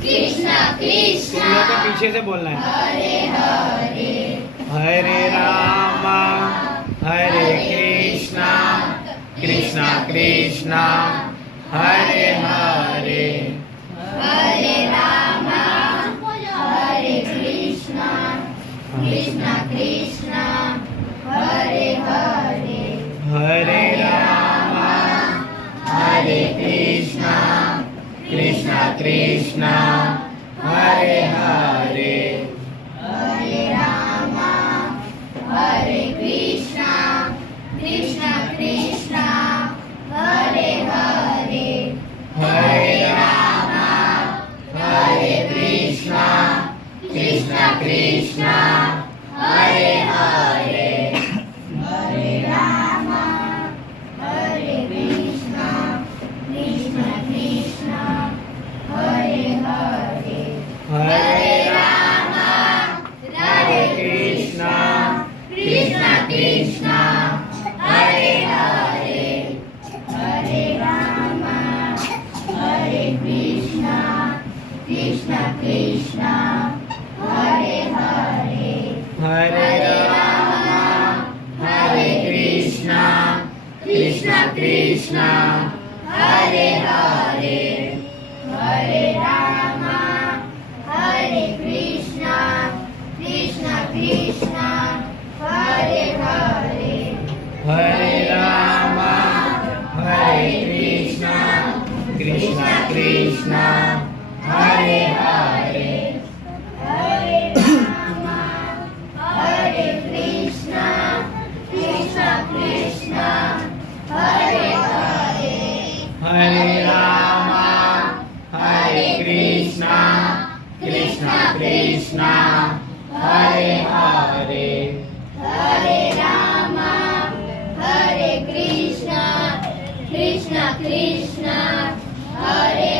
कृष्ण कृष्ण तुम लोग को पीछे से बोलना है। हरे हरे हरे राम हरे कृष्णा कृष्णा कृष्णा हरे हरे। हरे राम हरे कृष्ण कृष्ण कृष्ण हरे हरे हरे राम हरे कृष्णा कृष्णा कृष्णा हरे हरे। हरे राम हरे कृष्ण कृष्ण कृष्ण हरे हरे हरे राम हरे कृष्णा कृष्णा कृष्णा हरे हरे। हरे राम हरे कृष्ण कृष्ण कृष्ण हरे हरे हरे राम हरे कृष्णा कृष्णा कृष्णा हरे हरे। हरे राम हरे कृष्ण कृष्ण कृष्ण हरे हरे हरे राम हरे कृष्णा कृष्णा कृष्णा हरे हरे। हरे राम हरे कृष्ण कृष्ण कृष्ण हरे हरे हरे राम हरे कृष्णा कृष्णा कृष्णा हरे हरे। हरे राम हरे कृष्ण कृष्ण कृष्ण हरे हरे हरे राम हरे कृष्णा कृष्णा कृष्णा हरे हरे। हरे राम हरे कृष्ण कृष्ण कृष्ण हरे